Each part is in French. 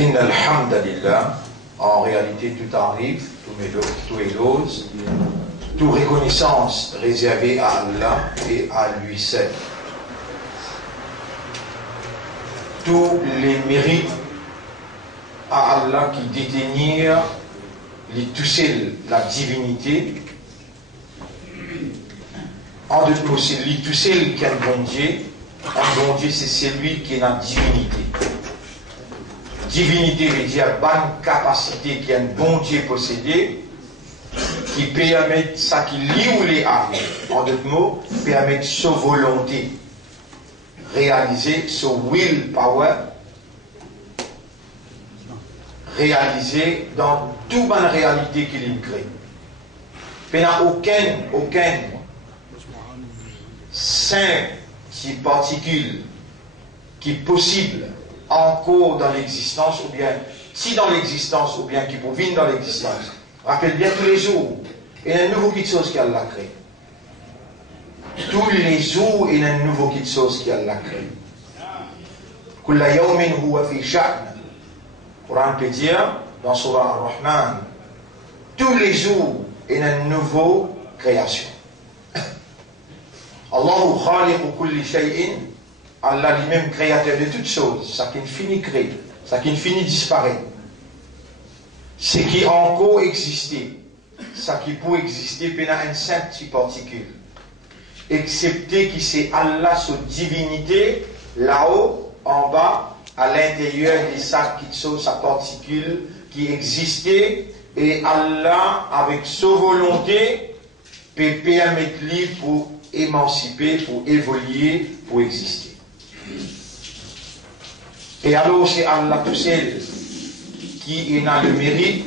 Inna alhamdulillah, en réalité tout arrive, tout est l'ose, toute reconnaissance réservée à Allah et à lui seul. Tous les mérites à Allah qui détenir les toucher la divinité, en d'autres mots, c'est lui toucher qui est un bon Dieu. Un bon Dieu, c'est celui qui est la divinité. Divinité veut dire bonne capacité qui est un bon Dieu possédé, qui permet ça qui lie ou les arrive. En d'autres mots, permet sa volonté, réaliser son willpower, réaliser dans toute bonne réalité qu'il crée. Il n'y a aucun saint qui particule qui est possible encore dans l'existence, ou bien si dans l'existence, ou bien qui peut venir dans l'existence. Rappelle bien tous les jours, il y a une nouvelle petite chose qu'elle a créé. Tous les jours, il y a une nouvelle petite chose qu'elle a créé. Kulla yawmin huwa fi sha'n. Coran peut dire dans Surah Ar-Rahman, tous les jours, il y a une nouvelle création. Allahu khaliqu kulli shay'in, Allah lui-même créateur de toutes choses, ça qui finit créer, ça qui finit disparaître. Ce qui a encore existé, ça qui peut exister pendant une simple particule. Excepté que c'est Allah, sa divinité, là-haut, en bas, à l'intérieur de sa petite chose, sa particule qui existait, et Allah, avec sa volonté, peut permettre lui pour émanciper, pour évoluer, pour exister. Et alors c'est Allah tout seul qui a le mérite,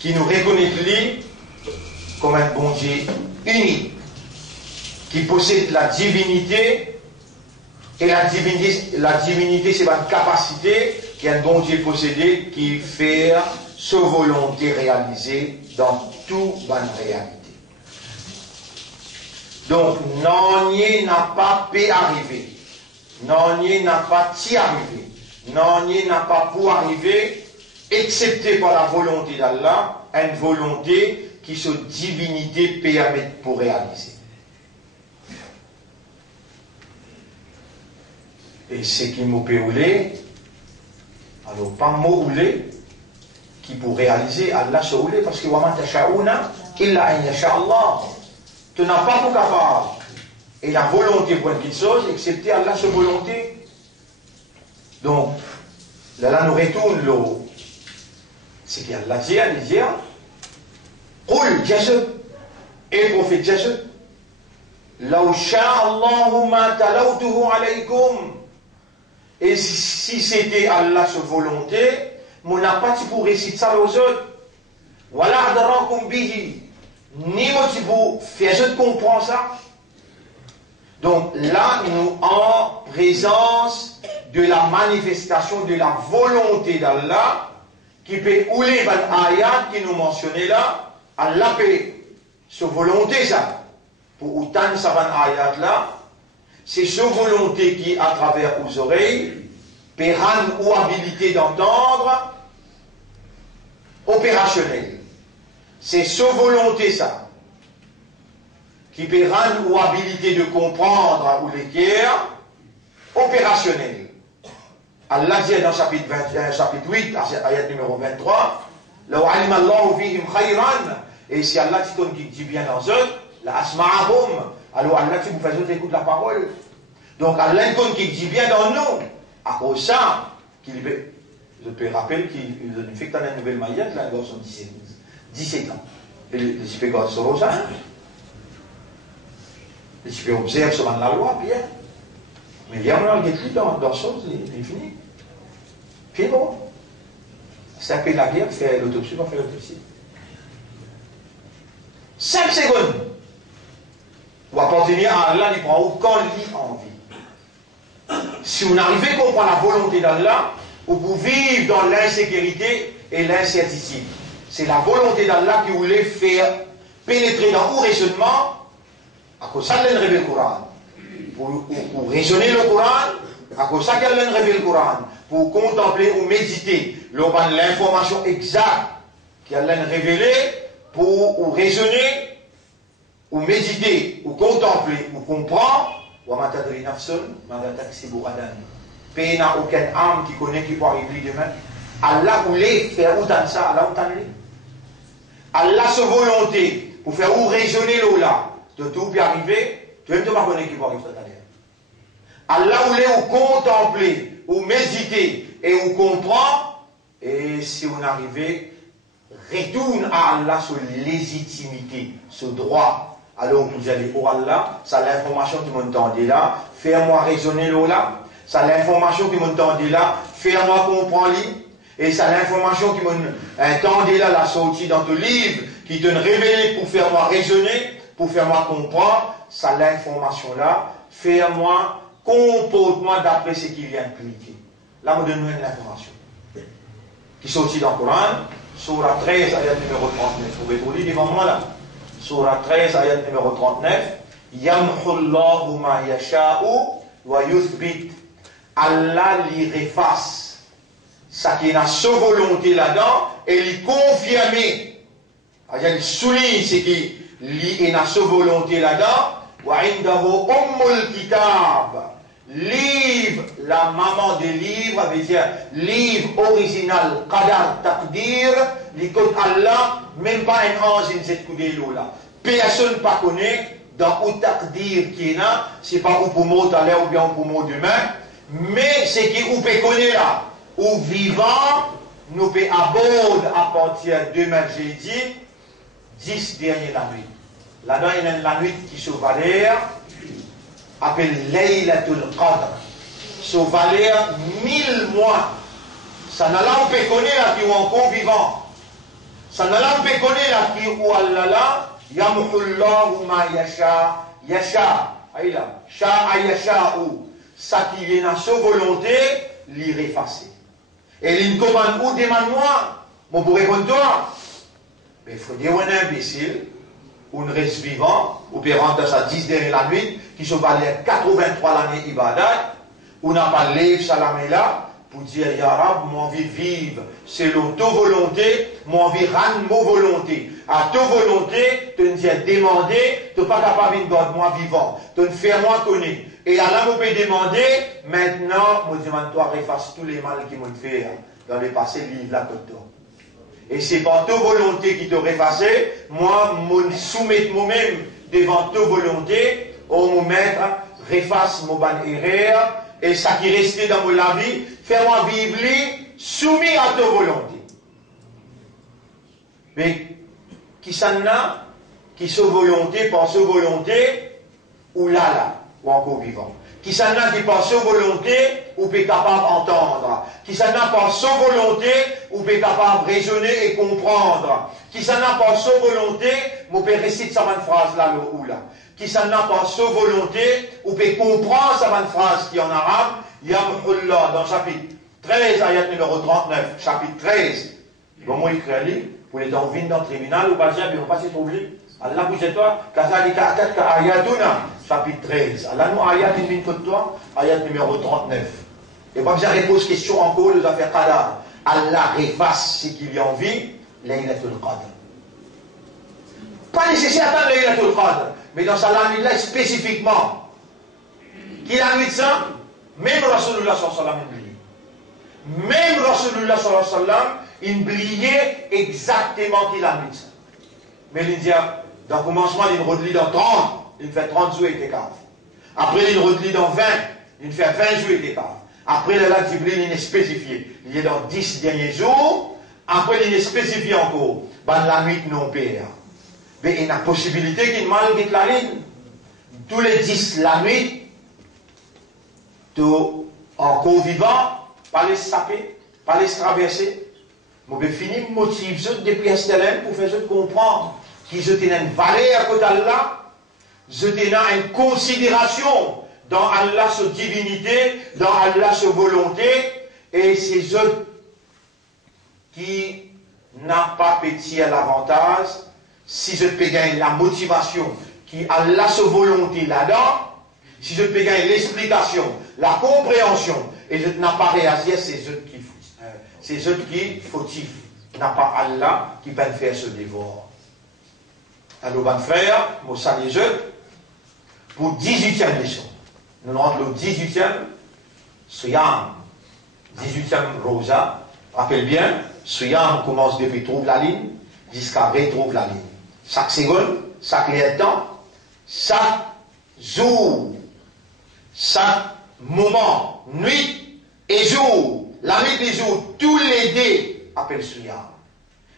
qui nous reconnaît lui comme un bon Dieu unique, qui possède la divinité, et la divinité c'est une capacité qu'un bon Dieu possédé qui fait sa volonté réalisée dans toute bonne réalité. Donc, non-y n'a pas pu arriver. Non-y n'a pas pu arriver. Non-y n'a pas pu arriver, excepté par la volonté d'Allah, une volonté qui sa divinité permet pour réaliser. Et ce qui m'a péoulé, alors pas m'oulé, qui pour réaliser, Allah se oulé, parce que wa ma tasha'una illa an yasha Allah. Tu n'as pas pour capable. Et la volonté pour une petite chose, excepté Allah sa volonté. Donc, là nous retourne l'eau. C'est qu'Allah dit, il dit, Qul Jésus, et le prophète Jésus, Law sha'Allahu ma talawtuhu alaykum. Et si c'était Allah sa volonté, mon n'a pas pour réciter ça aux autres. Wala adarakum bihi. Ni pour faire comprendre ça. Donc là, nous en présence de la manifestation de la volonté d'Allah qui peut ouler les ayat qui nous mentionnait là, Allah peut sa volonté ça. Pour autant ça ayat là, c'est sa volonté qui à travers aux oreilles peut rendre ou habilité d'entendre opérationnel. C'est sa volonté, ça, qui peut rendre ou habilité de comprendre ou l'équerre opérationnel. Allah dit dans chapitre 8, ayat numéro 23, et si Allah dit bien dans eux, la asma'ahum, alors Allah dit vous faites écouter la parole. Donc Allah qui dit bien dans nous, à cause de ça, je peux rappeler qu'il fait que une nouvelle maillette, là, dans son 17 ans. Et le super gars sur Rosa, le super observe sur la loi, bien. Mais il y a un qui est dans la chose, il est fini. Puis bon, c'est un peu la guerre, fait l'autopsie, on fait l'autopsie. 5 secondes. Ou appartenir à Allah, il prend aucun lit en vie. Si vous n'arrivez à comprendre la volonté d'Allah, vous pouvez vivre dans l'insécurité et l'incertitude. C'est la volonté d'Allah qui voulait faire pénétrer dans vos raisonnements à cause de le Coran. Pour raisonner le Coran, À cause de ça qu'elle révèle le Coran, pour contempler ou méditer, l'information exacte qu'elle a révélée, pour ou raisonner, ou méditer, ou contempler, ou comprendre, pays n'a aucune âme qui connaît qui peut arriver demain. Allah voulait faire autant ça, Allah autant lui. Allah sa volonté pour faire ou raisonner là, de tout peut arriver, tu ne peux pas connaître qui peut arriver derrière. Allah voulait ou contempler, ou méditer, et ou comprendre, et si on arrivait, retourne à Allah sur légitimité, ce droit. Alors vous allez, oh Allah, ça l'information qui m'entendait là, fais-moi raisonner là, ça l'information qui m'entendait là, fais-moi comprendre. Et ça l'information qui m'entendait là, la sortie dans ton livre, qui te révèle pour faire moi raisonner, pour faire moi comprendre, ça l'information là, fais-moi, comporte-moi d'après ce qu'il y a impliqué. Là, on donne une information. Qui sortit dans le Coran, Surah 13, ayat numéro 39. Vous pouvez vous lire devant moi là. Surah 13, ayat numéro 39. Yamhullahu ma yasha'u wa yuthbit. Allah l'y efface. Ça qui est dans sa volonté là-dedans, et l'y confirmer. Il souligne ce qui est dans sa volonté là-dedans. Wa indahu ummul kitab. Livre, la maman des livres, veut dire livre original, Qadar Taqdir, l'école Allah, même pas un ange, il ne coudé là. Personne ne connaît dans où Taqdir qui est là, c'est pas où pour mot à l'heure ou bien pour mot demain, mais c'est qui où peut connaître là, où vivant, nous peut aborder à partir de demain jeudi, 10 derniers la nuit. Là-dedans, il y a la nuit qui se valère, appelle Laylatul Qadr. So valeur 1000 mois. Ça n'a pas peut connaître là qui est encore vivant. Ça n'a pas peut connaître là qui est Allah là. Yamhullahu ma yasha. Yasha. Aïla. Sha'a yasha'u. Ça qui est dans sa volonté, l'y effacer. Et l'y commande ou demande-moi. Bon, pour répondre toi. Mais il faut dire on est imbécile. Ou ne reste vivant, ou peut rentrer dans sa 10 dernière la nuit, qui se valait 83 l'année ibadat, ou n'a pas lève salamé là, pour dire, Ya Rab, moi envie vivre selon ta volonté, moi envie rendre ma volonté. À ta volonté, tu nous as demandé, tu n'es pas capable de garder moi vivant, tu ne fais moi connaître. Et Allah me peut demander, maintenant, me demande-toi, efface tous les mal qui m'ont fait dans le passé, livre la côte d'or. Et c'est par ta volonté qui t'aurait effacé, moi, me soumettre moi-même devant ta volonté, au me mettre, refasse mon ban erreur, et ça qui restait dans la vie, fais-moi vivre soumis à ta volonté. Mais, qui s'en a, qui se volonté, par sa volonté, ou là, ou encore vivant. Qui s'en a qui par sa volonté, ou peut capable d'entendre. Qui s'en a par sa volonté, ou peut capable de raisonner et comprendre. Qui s'en a par sa volonté, ou peut réciter sa bonne phrase là, ou là. Qui s'en a par sa volonté, ou peut comprendre sa bonne phrase qui est en arabe, Yamhullah, dans chapitre 13, ayat numéro 39, chapitre 13. Comment écrire lui, pour les gens venir dans le tribunal, ou pas dire, ils vont pas s'y trouver. Allah vous toi, Kazalika Akatka Ayatuna, chapitre 13. Allah nous ayat une de toi, ayat numéro 39. Et pas besoin de poser question encore les affaires Qadar. Allah efface ce qu'il y a en vie, Laylatul Qadr. Pas nécessaire d'attendre Laylatul Qadr, mais dans sa nuit là spécifiquement. Qui la nuit de ça, même Rasulullah sallallahu alayhi wa sallam, même Rasulullah sallallahu alayhi wa sallam, il brillait exactement qui la nuit de ça. Mais il dit, dans le commencement, il redlit dans 30, il fait 30 jours et des caves. Après, il redlit dans 20, il fait 20 jours et des caves. Après, le lac Jibril, il est spécifié. Il est dans 10 derniers jours. Après, il est spécifié encore. Ben, la nuit non père. Mais il y a une possibilité qu'il mal quitte la ligne. Tous les 10 la nuit, tout encore vivant, pas les saper, pas les traverser. Je vais finir motive depuis STLM pour faire comprendre qu'ils ont une valeur à côté d'Allah, ils ont une considération dans Allah sa divinité, dans Allah sa volonté, et c'est eux qui n'ont pas pété à l'avantage, si je peux gagner la motivation qui Allah sa volonté là-dedans, Si je peux gagner l'explication, la compréhension, et je n'ai pas réagi, c'est eux qui fautifs. N'a pas Allah qui peut faire ce dévore. Alors, mon frère, mon salut, pour 18e leçon. Nous rentrons le 18e, Suyam, 18e Rosa. Rappelle bien, Suyam commence depuis trouve la ligne, jusqu'à retrouve la ligne. Chaque seconde, chaque temps, chaque jour, chaque moment, nuit et jour, la nuit et jour, tous les dés appellent Suyam.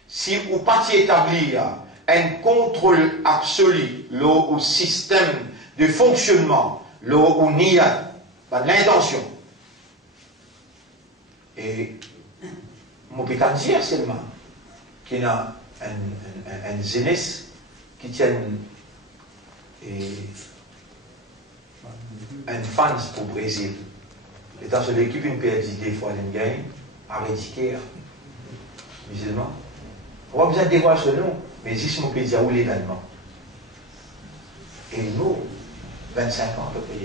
Si vous partiez établir un contrôle absolu, au système de fonctionnement, au niyat, l'intention, et mon pétan dire seulement qu'il y a un jeunesse qui tient un fans pour le Brésil. Et dans l'équipe, une perdue des fois, elle gagne à rédiquer musulman. On va besoin de voir ce nom, mais juste mon pédia ou légalement. Et nous, 25 ans à peu près.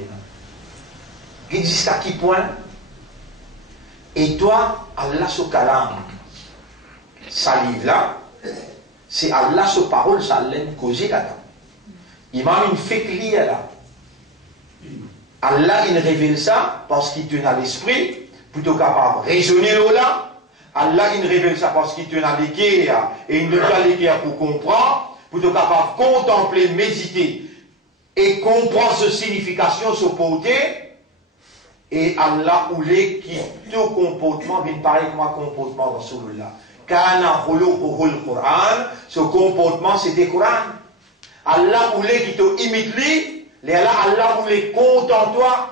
Il dit jusqu'à qui point? Et toi, Allah se calame. Ça livre là, c'est Allah se parole, ça l'aime causer là-dedans. Il m'a une fait clear là. Allah, il révèle ça parce qu'il tient à l'esprit, plutôt capable de raisonner là. Allah, il révèle ça parce qu'il tient à l'équerre, et il ne tient à l'équerre pour comprendre, plutôt capable de contempler, méditer, et comprendre ce signification, ce porté. Et Allah voulait qui tout comportement vient pareil comme un comportement de Rasulullah. Kana khuluquhul Qur'an, ce comportement c'était Qur'an. Allah voulait qu'il te imite lui, Allah voulait content toi.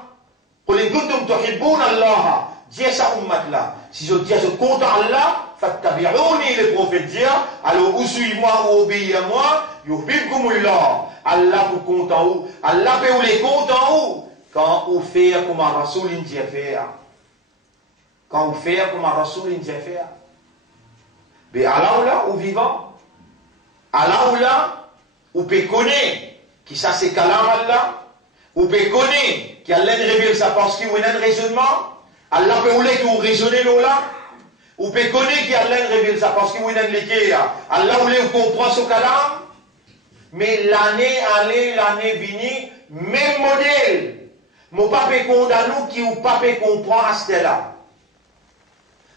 Qul in kuntum tuhibbuna Allah, dis ça ummat là. Si je dis je content Allah, fattabi'uni, les prophètes disent, alors ou suis-moi ou obéis à moi, yuhibbukumullah. Allah pour content où? Allah peut vous les content où? Quand vous faites comme un Rasoul indien faire. Quand vous faites comme un Rasoul indien faire. Mais Allah ou là, ou vivant. Allah ou là, vous pouvez connaître qui ça c'est kalam Allah. Vous pouvez connaître qui Allah révèle ça parce qu'il y a un raisonnement. Allah peut vous que vous raisonnez là. Vous pouvez connaître qui Allah révèle ça parce qu'il y a un l'équerre. Allah voulait vous comprendre ce kalam. Mais l'année allée, l'année venue, même modèle. Mon papa condamne qui ou papa comprend à ce là.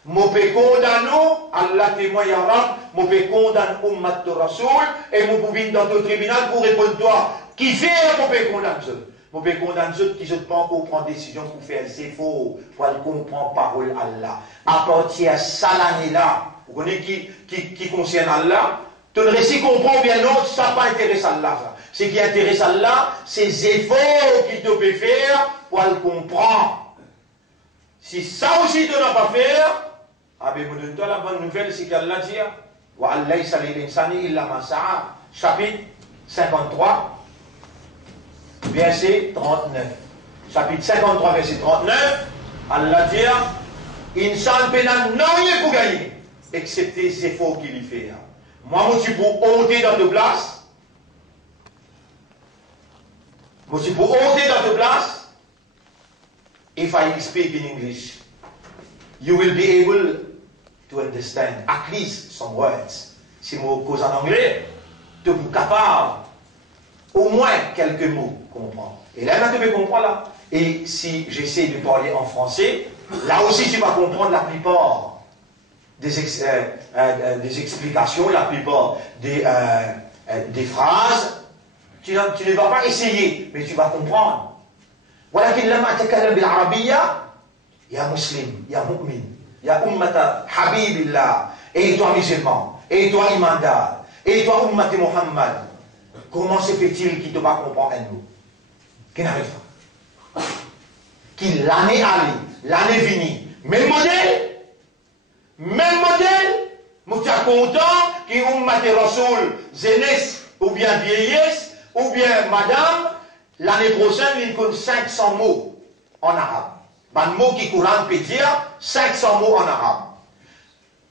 Mon papa condamne, Allah témoigne à Rab, mon papa condamne Ummat de Rasoul, et mon pouvez dans le tribunal pour répondre toi. Qui fait mon papa condamne ça? Mon papa condamne ceux qui ne pas encore prendre décision pour faire c'est faux, pour comprendre parole Allah. À partir de ça l'année là, vous connaissez qui concerne Allah? Tu ne récit comprends bien non, ça pas intéresse Allah. Ça. Ce qui intéresse Allah, c'est les efforts qu'il te peut faire pour le comprendre. Si ça aussi tu n'as pas fait, ah ben vous donne-toi la bonne nouvelle, c'est qu'Allah dit, wa Allah salil insani illa ma sa'a, chapitre 53, verset 39. Chapitre 53, verset 39, Allah dit, insan pena n'a rien pour gagner, excepté les efforts qu'il y fait. Moi, je suis pour ôter dans de place. Je suis pour ôter dans de place. If I speak in English, you will be able to understand at least some words. Si je cause en anglais, tu es capable au moins quelques mots comprendre. Et là, tu peux comprendre là. Et si j'essaie de parler en français, là aussi tu vas comprendre la plupart. Des explications, la plupart des phrases, tu ne vas pas essayer, mais tu vas comprendre. ولكن لما أتكلم بالعربية يا مسلم يا مؤمن يا أمة حبيب الله et toi musulman et toi imandar et toi أمة Muhammad, comment se fait-il qu'il ne va comprendre un mot qui n'arrive pas, qui l'année allée, l'année venue, même modèle. Même modèle, nous sommes contents qu'il y ait un Rasoul, jeunesse, ou bien vieillesse, ou bien madame, l'année prochaine, il y a 500 mots en arabe. Un mot qui Coran peut dire 500 mots en arabe.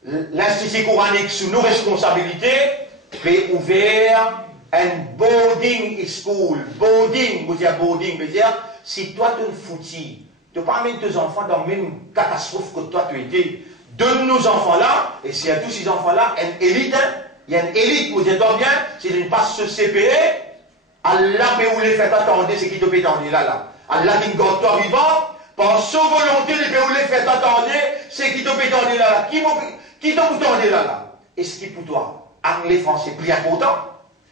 L'Institut coranique, sous nos responsabilités, peut ouvrir un boarding school. Boarding, vous dire boarding, veut dire si toi tu es foutu, tu ne pas amener tes enfants dans la même catastrophe que toi tu étais. Donne nos enfants-là, et s'il y a tous ces enfants-là, une élite, hein, il y a une élite, vous êtes bien, s'ils ne passent se séparer, Allah peut vous les faire attendre, c'est qui te peut attendre là. Allah dit, garde toi vivant, par sa volonté, il peut vous les faire attendre, c'est qui te peut attendre là. Qui te peut attendre là. Est-ce qui pour toi, anglais, français, plus important?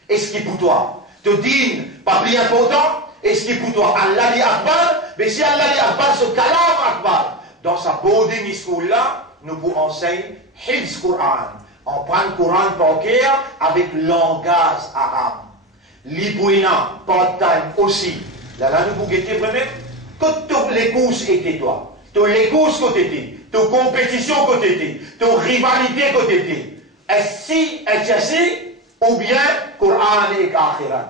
Est-ce qui pour toi, te dit, pas plus important? Est-ce qui pour toi, Allah dit Akbar? Mais si Allah dit Akbar, ce kalam Akbar, dans sa boarding school là, nous vous enseignons Hifz Quran. On prend le Coran par cœur avec langage arabe. L'Ibouina, part-time aussi. Là, nous vous guettez vraiment que toutes les courses étaient toi. Toutes les courses que tu étais. Toutes les compétitions que tu étais. Toutes les rivalités que tu étais. Est-ce ou bien Coran et Akhirat.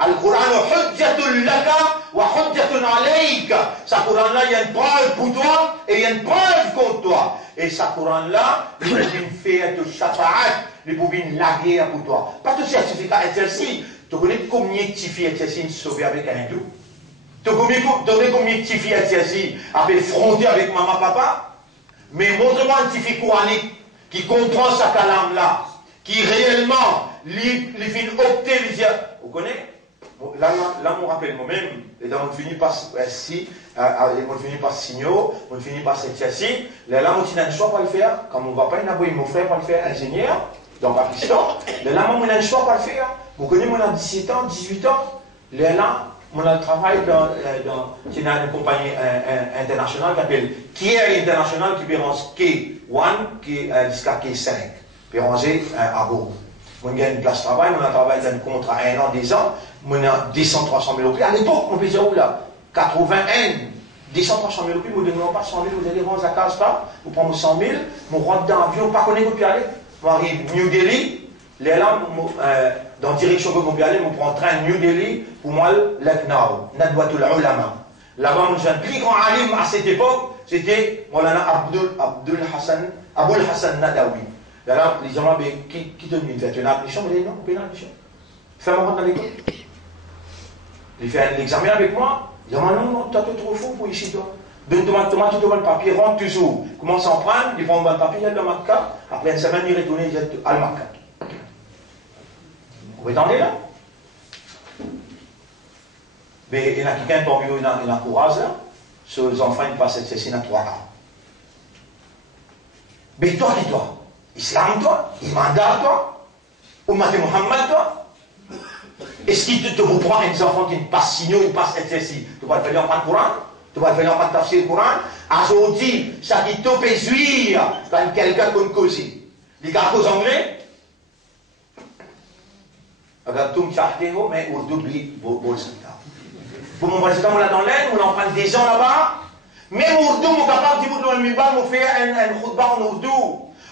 Al-Quran hujjatun laka wa hujjatun alayka. Ce Coran-là, il y a une preuve pour toi et il y a une preuve contre toi. Et ce Coran-là, il peut faire de shafa'at, il peut laguer pour toi. Pas de certificat exercice. Tu connais combien de filles exercices sauver avec un hindou? Tu connais combien de filles exercices avec fronté avec maman, papa? Mais montre-moi un petit fille coranique qui comprend sa calame-là, qui réellement lui fait opter, lui dire, vous connaissez? Là, on rappelle moi-même, et là, on finit par si, on finit par signaux, on finit par cette chassis. Là, on a un choix pour le faire. Comme on ne va pas, mon frère pour le faire ingénieur, dans Pakistan. Là, on a un choix pour le faire. Vous connaissez, on a 17 ans, 18 ans. Là, on a travaillé dans une compagnie internationale qui s'appelle Kier International, qui pérance K1 jusqu'à K5. Pérangé à Bourg. On a une place de travail, on a travaillé dans un contrat 1 an, 10 ans. On a 200, 300 000 roupies. À l'époque, on faisait où là 81, 200, 300 000 roupies, vous ne donnez pas 100 000, vous allez rendre à 15 pas, vous prenez 100 000, vous rentrez dans l'avion, pas connaître où vous aller. Vous arrivez à New Delhi, là, dans la direction que vous allez, vous prenez un train New Delhi, pour moi, Lucknow, Nadwatul Ulama. Là-bas, j'ai un plus grand alim à cette époque, c'était Molana Abul Hassan Nadawi. Là, les gens, qui te dit, tu as une admission? Vous dites non, vous avez une admission. Fais-moi rentrer dans l'école. Il fait un examen avec moi. Il dit, non, tu es trop fou pour ici, toi. Donne-moi le papier, rentre toujours. Commence à en prendre, il prend le papier, il y a le Makkah. Après une semaine, il retourne, il jette à Makkah. Vous entendez là? Mais il y a quelqu'un parmi nous, il a courage là. Ces enfants, ils passent cette session à 3 ans. Mais toi, dis-toi, Islam, toi, Imanda, toi, Ummat Muhammad, toi. Est-ce qu'il te reprend un enfant qui ne passe signaux, il passe exercice? Tu vas te faire en Coran? Tu vas te faire en tafsir Coran? Aujourd'hui, ça qui te fait jouir quand quelqu'un qu'on cause. Les gars cause anglais? Regarde, tout le monde mais au double, bon, c'est ça. Vous m'envoyez ça dans l'air, on en prend des gens là-bas. Même Urdu, on est capable de dire, on fait un khutbah en Urdu.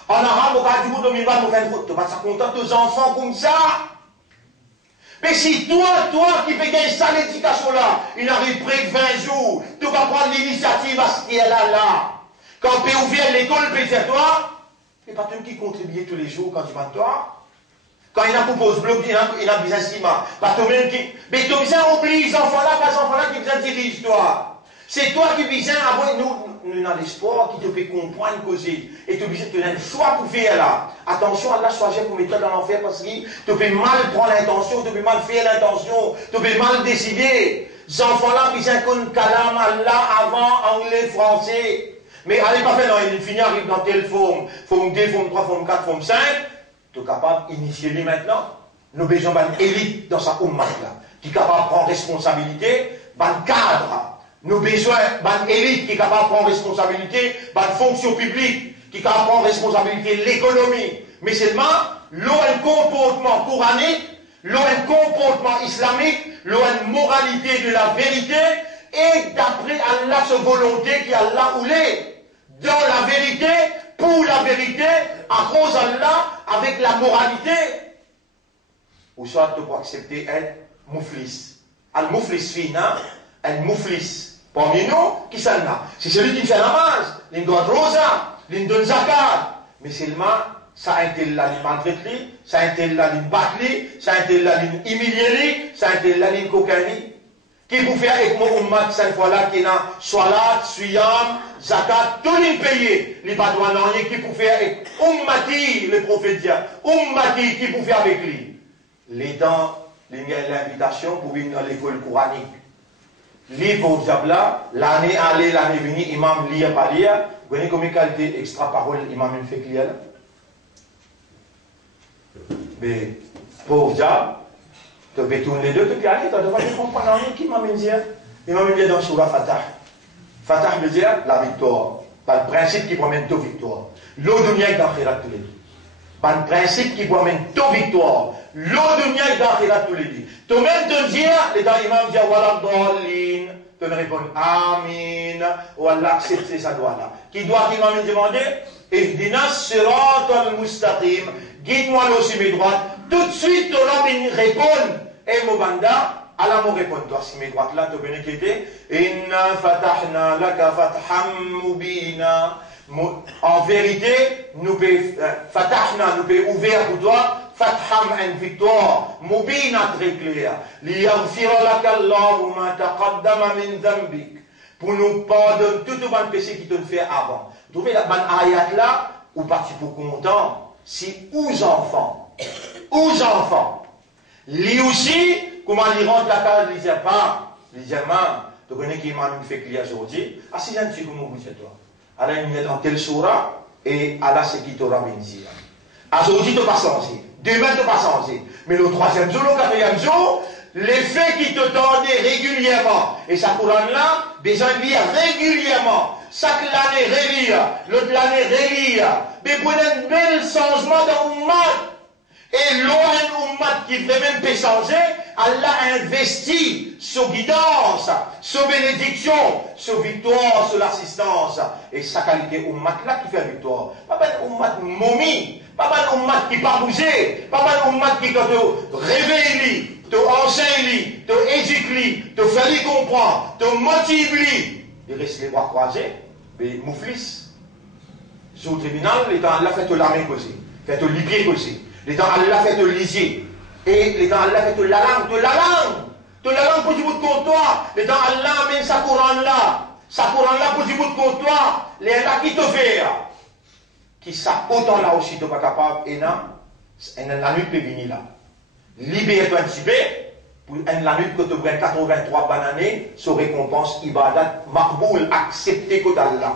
En arabe, on va dire, on fait un khutbah. Tu vas te contenter tes enfants comme ça? Mais si toi qui fais gagner ça l'éducation-là, il arrive près de 20 jours, tu vas prendre l'initiative à ce qui est là. Quand tu es ouvert l'école, tu dire toi, c'est pas toi qui contribue tous les jours quand tu vas toi. Quand il a proposé bloc, il a besoin de ciment. Pas toi-même qui. Mais tu as besoin d'oublier les enfants-là, pas les enfants-là qui besoin de dirige toi. C'est toi qui besoin d'avoir nous avons l'espoir qui te fait comprendre causer. Et tu as besoin de donner un choix pour faire là. Attention, Allah choisit pour mettre dans l'enfer parce que tu peux mal prendre l'intention, tu peux mal faire l'intention, tu peux mal décider. Ces enfants-là, ils ont qu'on calame Allah avant anglais, français. Mais allez pas faire, non, il finit, arrive dans telle forme, forme 2, forme 3, forme 4, forme 5. Tu es capable d'initier lui maintenant. Nous avons besoin d'une élite dans sa ummah là, qui est capable de prendre responsabilité, d'un cadre. Nous avons besoin d'une élite qui est capable de prendre responsabilité, d'une fonction publique, qui est capable de prendre responsabilité de l'économie. Mais seulement, l'eau un comportement coranique, l'eau un comportement islamique, l'eau une moralité de la vérité, et d'après Allah, sa volonté qui Allah voulait, dans la vérité, pour la vérité, à cause d'Allah, avec la moralité. Ou soit tu peux accepter un mouflis. Al-mouflis fina, al-mouflis. Parmi nous, qui s'en a? C'est celui qui fait la namaz, il doit rosa, il donne zakat. Mais seulement, ça a été là, il maltraite, ça a été là, il bat, ça a été là, il humilie, ça a été là, il cocaïne. qui pour faire avec mon ummat cette fois-là qui n'a salat, suyam, zakat, tout les payé, les pas droit rien qui pour faire avec ummati, le prophète dit, ummati qui pour faire avec lui. Les temps, l'invitation pour venir dans l'école coranique. Lire pour diable là, l'année allée, l'année venue, imam lire pas lire, vous voyez combien de qualité extra parole imam fait lire là? Mais pauvre diable, tu peux tourner les deux, tu peux aller, tu ne vas pas comprendre rien qui m'a dit. Il m'a dit dans Surah Fatah. Fatah veut dire la victoire. Pas le principe qui promène ta victoire. L'eau de niaque d'Akhirat tous les deux. Pas le principe qui promène ta victoire. L'eau de niaque d'Akhirat tous les deux. Tu même te dire, les gars, imam dit, voilà, dolin. Tu me réponds, amin. Ou Allah accepter sa doigt là. Qui doit l'imam demander? Ihdina sirat al-mustaqim. Guide-moi là aussi mes droites. Tout de suite, tu auras répondre. Et mon banda, Allah me répond, toi, si mes droites là, tu peux n'inquiéter. Inna fatahna laka fatham mubina. En vérité, nous pouvons ouvrir pour toi, fatham une victoire, mubina très clair. Liyaghfira laka Allahu ma taqaddama min dhanbik. Pour nous pardonner tout le péché qui te fait avant. Vous trouvez la bonne ayat là, ou parti pour content, si aux enfants, lui aussi, comment il rentre la case, il dit pas, il dit, tu connais qui m'a fait clier aujourd'hui, ah si j'aime, tu comment vous dites toi. Allah il met dans telle surah, et Allah c'est qui t'aura béni. Aujourd'hui, tu pas changé, demain, tu pas changé, mais le troisième jour, le quatrième jour, les faits qui te tendaient régulièrement, et ça Coran là, besoin de lire régulièrement, chaque année relire, l'autre année relire, mais pour un bel changement dans l'ummat. Et l'ummat qui veut même pas changer, Allah a investi sur guidance, sur bénédiction, sur victoire, sur l'assistance. Et sa qualité ummat là qui fait victoire. Pas un ummat momie, pas un ummat qui pas bouger, pas un ummat qui quand te réveille, te enseigne, te éduque, te fait comprendre, te motive. Il reste les bras croisés, mais mouflis. Sur le tribunal, les temps Allah fait la main causée, fait le pied causé. Les temps Allah fait le lisier. Et les temps Allah fait la langue, de la langue pour du bout de comptoir. Les temps Allah amène sa couronne là pour du bout de comptoir. Les là qui te fait, qui ça autant là aussi, tu n'es pas capable, et non, la nuit peut venir là. Libère-toi un petit peu, pour la nuit que tu prends 83 bananes, sur récompense, ibadat, makboul, accepté que d'Allah.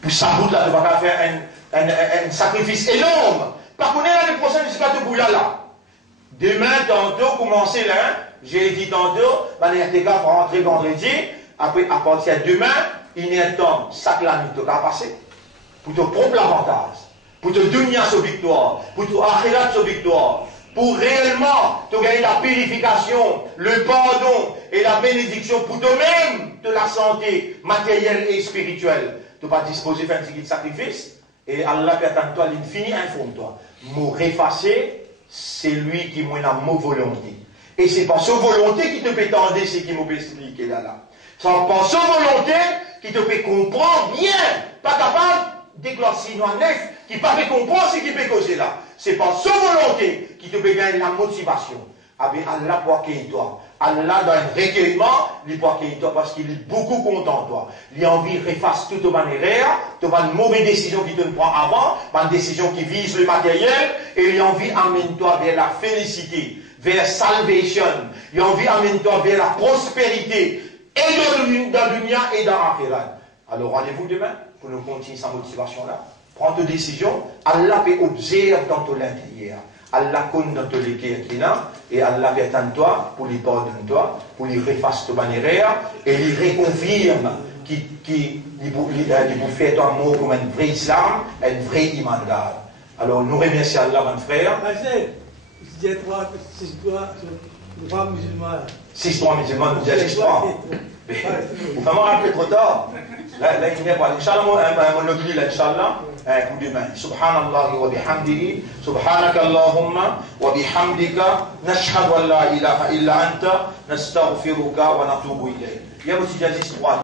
Pour ça, bout là, tu vas faire un sacrifice énorme. Par contre, l'année prochaine, je ne sais pas de bouillard là. Demain, tantôt, commencer là, j'ai dit tantôt, les gars vont rentrer vendredi, après, à partir de demain, il y a un temps, ça que la nuit te va passer, pour te prendre l'avantage, pour te donner sa victoire, pour te akhirat sa victoire, pour réellement te gagner la purification, le pardon et la bénédiction pour toi-même de la santé matérielle et spirituelle. Tu vas disposer d'un petit sacrifice. Et Allah qui attend toi l'infini informe-toi. Mot effacer, c'est lui qui m'a la mauvaise volonté. Et c'est pas sa volonté qui te peut tendre, c'est qui m'a expliqué là. C'est pas sa volonté qui te peut comprendre bien. Pas capable d'éclaircir un neuf qui pas peut comprendre ce qui peut causer là. C'est pas sa volonté qui te peut gagner la motivation. Ah bien Allah pour accueillir toi. Allah dans un recueillement, il peut accueillir toi parce qu'il est beaucoup content de toi. Il a envie de refaire toute manière, tu vas une mauvaise décision qui te prend avant, une décision qui vise le matériel, et il a envie d'amener toi vers la félicité, vers salvation. Il a envie d'amener toi vers la prospérité, et dans le dunya et dans l'akhirat. Alors rendez-vous demain pour nous continuer sa motivation là. Prends tes décisions, Allah peut observer dans ton intérieur. Allah connaît dans tous les cas et Allah attend toi pour lui pardonner toi, pour lui refaire de manière et lui reconfirme qu'il vous fait un mot comme un vrai islam, un vrai iman. Alors nous remercions Allah, mon frère. C'est 3 musulmans. 6-3 musulmans, nous disons 6-3. Vous vraiment rappelez trop tard. Là, il n'y a pas. Inch'Allah, on oublie là, Inch'Allah, pour demain. Subhanallah wa bihamdihi, subhanaka Allahumma wa bihamdika, nashhadu an la ilaha illa anta, nastaghfiruka wa natubu ilayk. Il y a aussi 3.